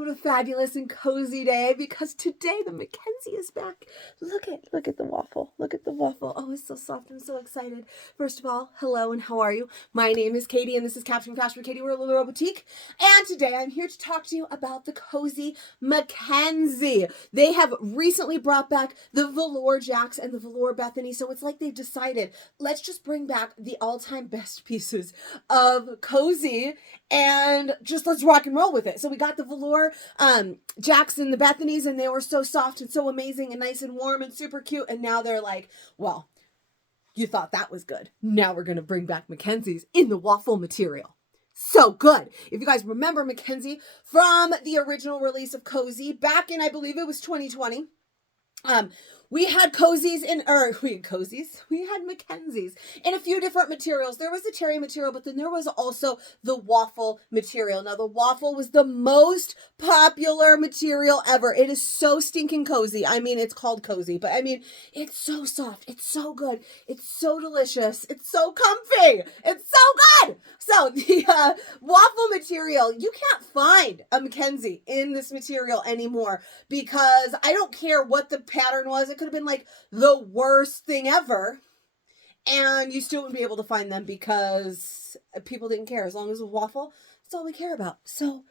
What a fabulous and cozy day, because today the Mackenzie is back. Look at the waffle. Look at the waffle. Oh, it's so soft. I'm so excited. First of all, hello and how are you? My name is Katie and this is Caption Crash with Katie. We're a little boutique. And today I'm here to talk to you about the cozy Mackenzie. They have recently brought back the velour Jacks and the velour Bethany. So it's like they've decided, let's just bring back the all-time best pieces of cozy and just let's rock and roll with it. So we got the velour Jacks and the Bethany's, and they were so soft and so amazing and nice and warm and super cute. And now they're like, well, you thought that was good. Now we're going to bring back Mackenzie's in the waffle material. So good. If you guys remember Mackenzie from the original release of Cozy back in, I believe it was 2020. We had Mackenzies in a few different materials. There was the cherry material, but then there was also the waffle material. Now, the waffle was the most popular material ever. It is so stinking cozy. I mean, it's called cozy, but I mean, it's so soft. It's so good. It's so delicious. It's so comfy. It's so good. So the waffle material, you can't find a Mackenzie in this material anymore because I don't care what the pattern was. It could have been like the worst thing ever and you still wouldn't be able to find them because people didn't care. As long as it was waffle, that's all we care about. So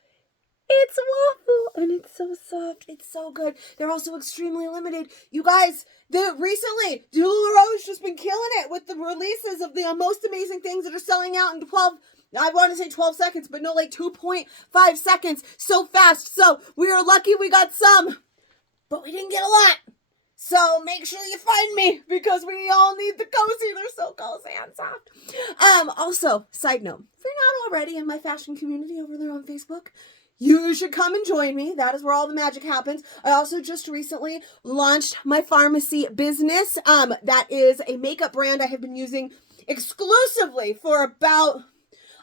it's waffle and it's so soft. It's so good. They're also extremely limited. You guys, recently, Dularo's just been killing it with the releases of the most amazing things that are selling out in 12 seconds, but no, like 2.5 seconds. So fast. So we are lucky we got some, but we didn't get a lot. So make sure you find me because we all need the cozy. They're so cozy and soft. Also, side note, if you're not already in my fashion community over there on Facebook, you should come and join me. That is where all the magic happens. I also just recently launched my pharmacy business. That is a makeup brand I have been using exclusively for about,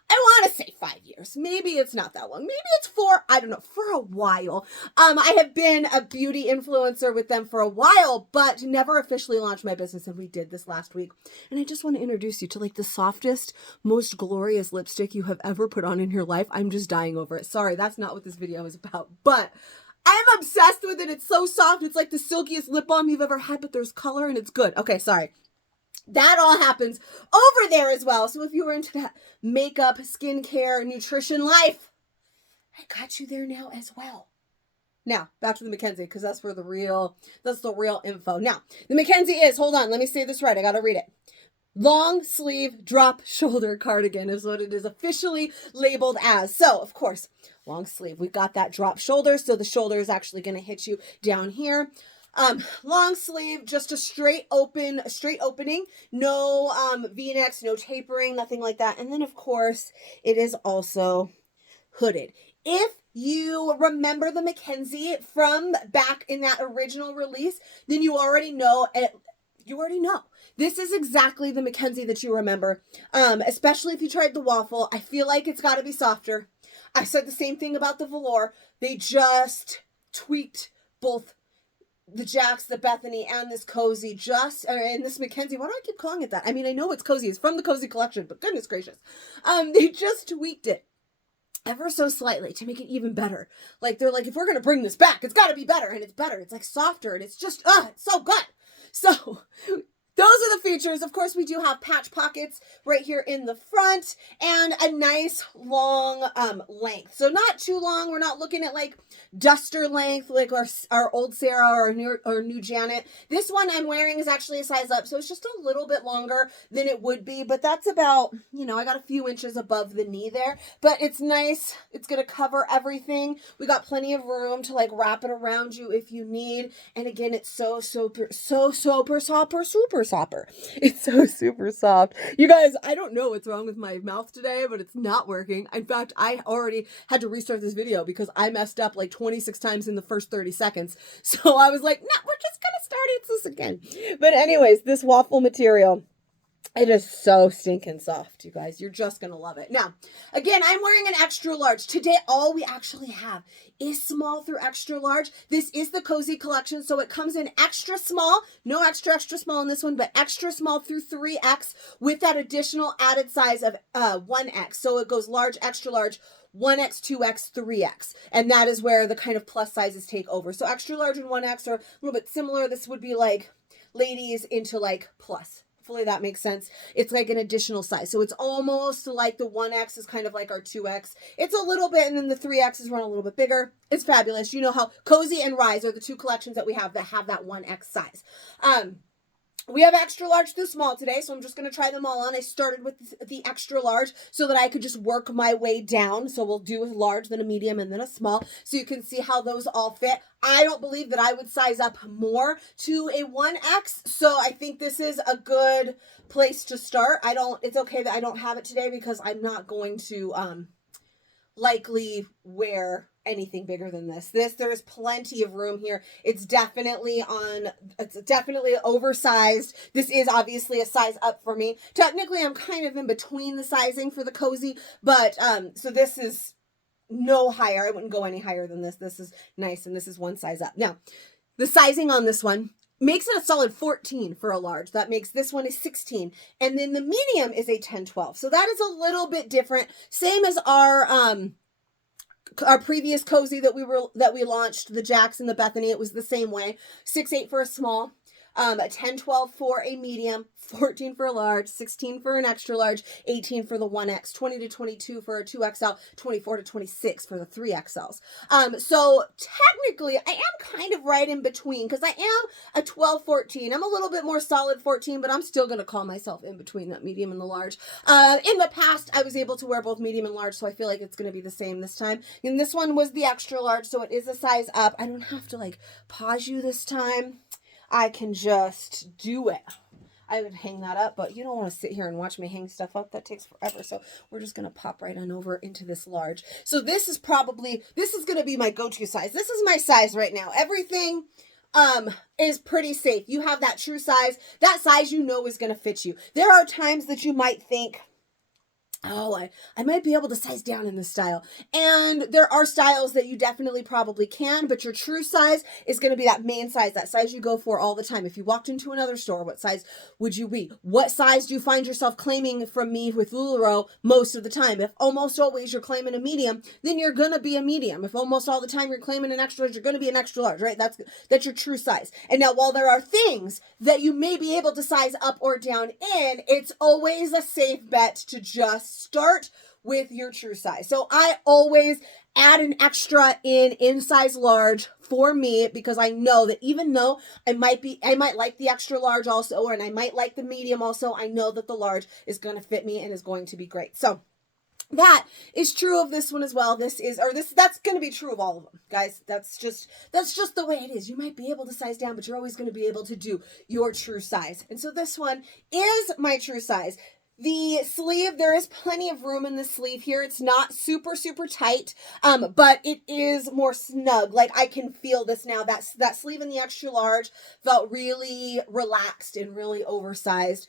I want to say 5 years. Maybe it's not that long. Maybe it's 4. I don't know. For a while. I have been a beauty influencer with them for a while, but never officially launched my business. And we did this last week. And I just want to introduce you to like the softest, most glorious lipstick you have ever put on in your life. I'm just dying over it. Sorry, that's not what this video is about. But I'm obsessed with it. It's so soft. It's like the silkiest lip balm you've ever had, but there's color and it's good. Okay, sorry. That all happens over there as well. So if you were into that makeup, skincare, nutrition life, I got you there now as well. Now, back to the Mackenzie, because that's the real info. Now, the Mackenzie is, hold on, let me say this right. I got to read it. Long sleeve drop shoulder cardigan is what it is officially labeled as. So, of course, long sleeve. We've got that drop shoulder. So the shoulder is actually going to hit you down here. Long sleeve, just a straight opening, no V-necks, no tapering, nothing like that. And then, of course, it is also hooded. If you remember the Mackenzie from back in that original release, then you already know it. You already know. This is exactly the Mackenzie that you remember, especially if you tried the waffle. I feel like it's got to be softer. I said the same thing about the velour. They just tweaked both the Jacks, the Bethany, and this cozy and this Mackenzie. Why do I keep calling it that? I mean, I know it's cozy. It's from the Cozy Collection, but goodness gracious. They just tweaked it ever so slightly to make it even better. Like, they're like, if we're going to bring this back, it's got to be better. And it's better. It's like softer and it's just, it's so good. So those are the features. Of course, we do have patch pockets right here in the front and a nice long length. So not too long. We're not looking at like duster length like our old Sarah or new Janet. This one I'm wearing is actually a size up. So it's just a little bit longer than it would be. But that's about, I got a few inches above the knee there. But it's nice. It's going to cover everything. We got plenty of room to like wrap it around you if you need. And again, it's so super sopper. It's so super soft. You guys, I don't know what's wrong with my mouth today, but it's not working. In fact, I already had to restart this video because I messed up like 26 times in the first 30 seconds. So I was like, no, we're just going to start this again. But anyways, this waffle material, it is so stinking soft, you guys. You're just going to love it. Now, again, I'm wearing an extra large. Today, all we actually have is small through extra large. This is the Cozy Collection, so it comes in extra small. No extra small in this one, but extra small through 3X with that additional added size of 1X. So it goes large, extra large, 1X, 2X, 3X. And that is where the kind of plus sizes take over. So extra large and 1X are a little bit similar. This would be like ladies into like plus. Hopefully that makes sense. It's like an additional size. So it's almost like the 1X is kind of like our 2X. It's a little bit, and then the 3Xs run a little bit bigger. It's fabulous. You know how Cozy and Rise are the two collections that we have that 1X size. We have extra large through small today, so I'm just going to try them all on. I started with the extra large so that I could just work my way down. So we'll do a large, then a medium, and then a small, so you can see how those all fit. I don't believe that I would size up more to a 1X, so I think this is a good place to start. It's okay that I don't have it today because I'm not going to likely wear anything bigger than this. There is plenty of room here. It's definitely oversized. This is obviously a size up for me. Technically, I'm kind of in between the sizing for the Cozy, but so this is no higher. I wouldn't go any higher than this. This is nice, and this is one size up. Now, the sizing on this one makes it a solid 14 for a large. That makes this one a 16. And then the medium is a 10-12. So that is a little bit different. Same as our previous Cozy that we launched, the Jackson, the Bethany. It was the same way. 6-8 for a small, a 10-12 for a medium, 14 for a large, 16 for an extra large, 18 for the 1X, 20 to 22 for a 2XL, 24 to 26 for the 3XLs. So technically I am kind of right in between because I am a 12-14. I'm a little bit more solid 14, but I'm still going to call myself in between that medium and the large. In the past, I was able to wear both medium and large, so I feel like it's going to be the same this time. And this one was the extra large, so it is a size up. I don't have to like pause you this time. I can just do it. I would hang that up, but you don't want to sit here and watch me hang stuff up. That takes forever. So we're just going to pop right on over into this large. So this is going to be my go-to size. This is my size right now. Everything is pretty safe. You have that true size. That size you know is going to fit you. There are times that you might think, oh, I might be able to size down in this style. And there are styles that you definitely probably can, but your true size is going to be that main size, that size you go for all the time. If you walked into another store, what size would you be? What size do you find yourself claiming from me with LuLaRoe most of the time? If almost always you're claiming a medium, then you're going to be a medium. If almost all the time you're claiming an extra large, you're going to be an extra large, right? That's your true size. And now while there are things that you may be able to size up or down in, it's always a safe bet to just start with your true size. So I always add an extra in size large for me because I know that even though I might like the extra large also, and I might like the medium also, I know that the large is going to fit me and is going to be great. So that is true of this one as well. That's going to be true of all of them, guys. That's just the way it is. You might be able to size down, but you're always going to be able to do your true size. And so this one is my true size. The sleeve, there is plenty of room in the sleeve here. It's not super, super tight, but it is more snug. Like I can feel this now. That sleeve in the extra large felt really relaxed and really oversized.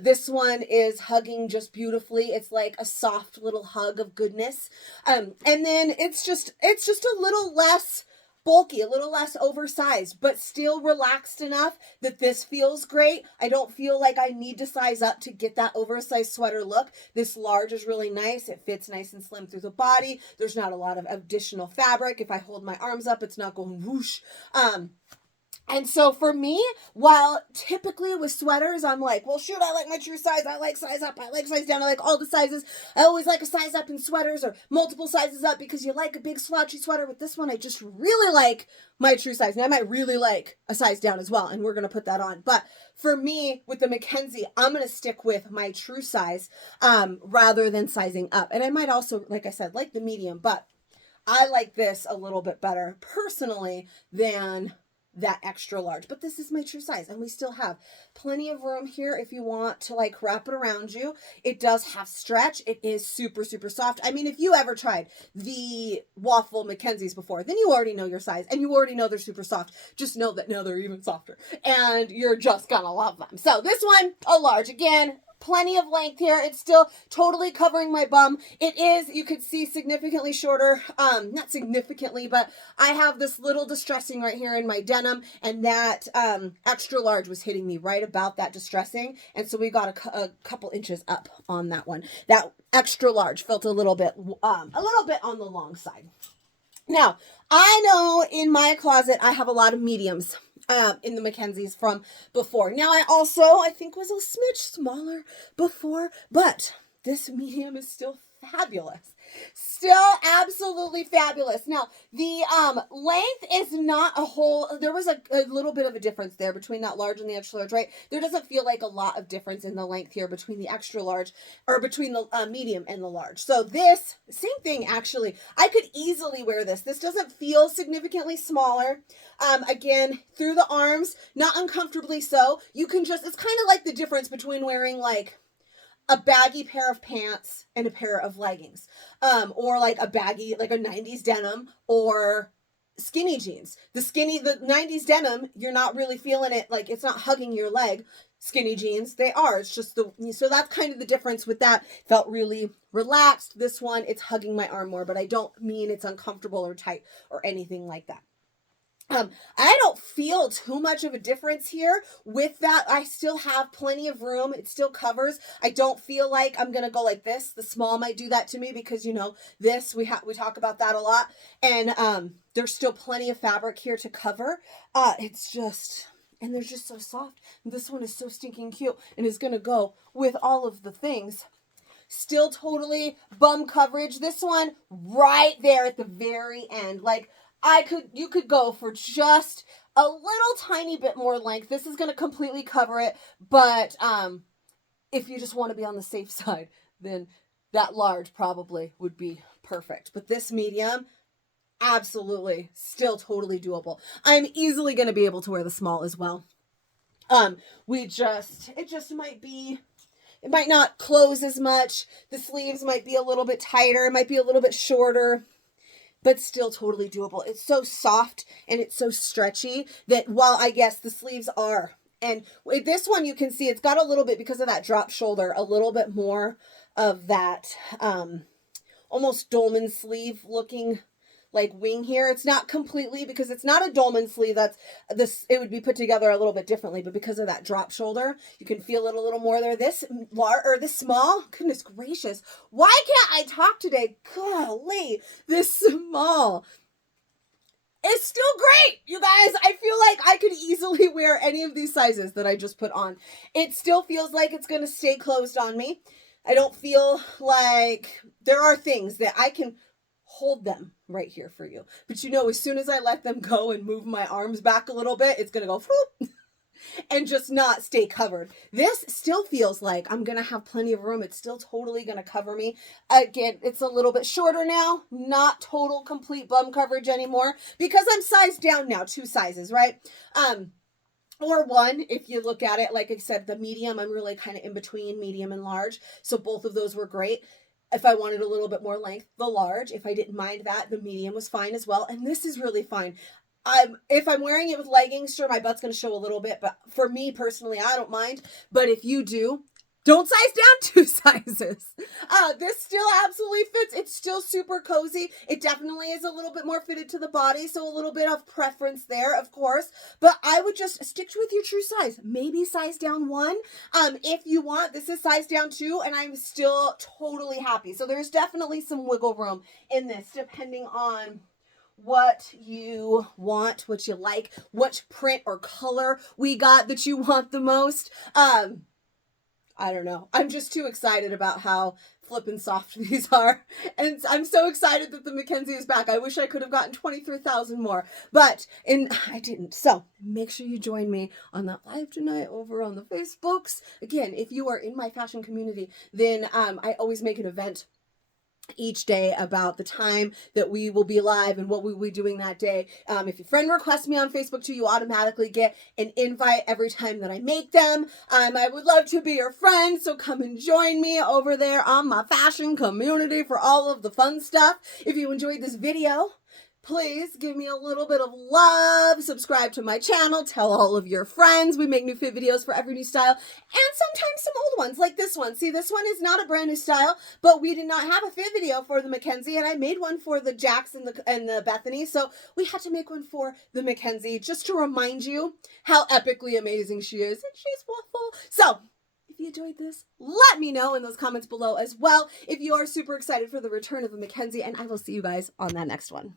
This one is hugging just beautifully. It's like a soft little hug of goodness. And then it's just a little less bulky, a little less oversized, but still relaxed enough that this feels great. I don't feel like I need to size up to get that oversized sweater look. This large is really nice. It fits nice and slim through the body. There's not a lot of additional fabric. If I hold my arms up, it's not going whoosh. And so for me, while typically with sweaters, I'm like, well, shoot, I like my true size. I like size up. I like size down. I like all the sizes. I always like a size up in sweaters or multiple sizes up because you like a big slouchy sweater. With this one, I just really like my true size. And I might really like a size down as well. And we're going to put that on. But for me, with the Mackenzie, I'm going to stick with my true size rather than sizing up. And I might also, like I said, like the medium. But I like this a little bit better personally than that extra large, but this is my true size, and we still have plenty of room here if you want to like wrap it around you. It does have stretch. It is super, super soft. I mean, if you ever tried the waffle Mackenzies before, then you already know your size and you already know they're super soft. Just know that now they're even softer and you're just gonna love them. So this one, a large again. plenty of length here. It's still totally covering my bum. It is, you could see, significantly shorter. Not significantly, but I have this little distressing right here in my denim, and that extra large was hitting me right about that distressing, and so we got a couple inches up on that one. That extra large felt a little bit on the long side. Now, I know in my closet I have a lot of mediums in the Mackenzies from before. Now, I think was a smidge smaller before, but this medium is still fabulous. Still absolutely fabulous. Now, the length is not a whole, there was a little bit of a difference there between that large and the extra large, right? There doesn't feel like a lot of difference in the length here between the extra large, or between the medium and the large. So this, same thing actually. I could easily wear this. This doesn't feel significantly smaller. Again, through the arms, not uncomfortably so. You can just, it's kind of like the difference between wearing like a baggy pair of pants and a pair of leggings, or like a baggy, like a 90s denim, or skinny jeans. The 90s denim, you're not really feeling it, like it's not hugging your leg. Skinny jeans, they are. It's just so that's kind of the difference with that. Felt really relaxed. This one, it's hugging my arm more, but I don't mean it's uncomfortable or tight or anything like that. I don't feel too much of a difference here with that. I still have plenty of room. It still covers. I don't feel like I'm going to go like this. The small might do that to me because, you know, this, we talk about that a lot. And there's still plenty of fabric here to cover. It's just, and they're just so soft. This one is so stinking cute and is going to go with all of the things. Still totally bum coverage. This one right there at the very end. Like, you could go for just a little tiny bit more length. This is going to completely cover it, but if you just want to be on the safe side, then that large probably would be perfect. But this medium, absolutely, still totally doable. I'm easily going to be able to wear the small as well. It just might be, it might not close as much. The sleeves might be a little bit tighter. It might be a little bit shorter, but still totally doable. It's so soft and it's so stretchy that while I guess the sleeves are, and with this one you can see it's got a little bit, because of that drop shoulder, a little bit more of that almost dolman sleeve looking like wing here. It's not completely, because it's not a dolman sleeve. That's this, it would be put together a little bit differently, but because of that drop shoulder, you can feel it a little more there. This large, or this small, goodness gracious, why can't I talk today? Golly, this small is still great, you guys. I feel like I could easily wear any of these sizes that I just put on. It still feels like it's going to stay closed on me. I don't feel like, there are things that I can hold them right here for you, but you know, as soon as I let them go and move my arms back a little bit, it's gonna go whoop, and just not stay covered. This still feels like I'm gonna have plenty of room. It's still totally gonna cover me. Again, it's a little bit shorter now, not total complete bum coverage anymore, because I'm sized down now 2 sizes, right? Or 1, if you look at it. Like I said, the medium, I'm really kind of in between medium and large, so both of those were great. If I wanted a little bit more length, the large. If I didn't mind that, the medium was fine as well. And this is really fine. If I'm wearing it with leggings, sure, my butt's going to show a little bit. But for me personally, I don't mind. But if you do, don't size down 2 sizes. This still absolutely fits. It's still super cozy. It definitely is a little bit more fitted to the body, so a little bit of preference there, of course. But I would just stick with your true size. Maybe size down 1 if you want. This is size down 2, and I'm still totally happy. So there's definitely some wiggle room in this, depending on what you want, what you like, what print or color we got that you want the most. I don't know. I'm just too excited about how flippin' soft these are. And I'm so excited that the Mackenzie is back. I wish I could have gotten 23,000 more, but I didn't. So make sure you join me on that live tonight over on the Facebooks. Again, if you are in my fashion community, then I always make an event each day about the time that we will be live and what we will be doing that day. If your friend requests me on Facebook too, you automatically get an invite every time that I make them. I would love to be your friend, so come and join me over there on my fashion community for all of the fun stuff. If you enjoyed this video, Please give me a little bit of love. Subscribe to my channel. Tell all of your friends. We make new fit videos for every new style. And sometimes some old ones like this one. See, this one is not a brand new style, but we did not have a fit video for the Mackenzie, and I made one for the Jax and the Bethany. So we had to make one for the Mackenzie just to remind you how epically amazing she is. And she's waffle. So if you enjoyed this, let me know in those comments below as well if you are super excited for the return of the Mackenzie, and I will see you guys on that next one.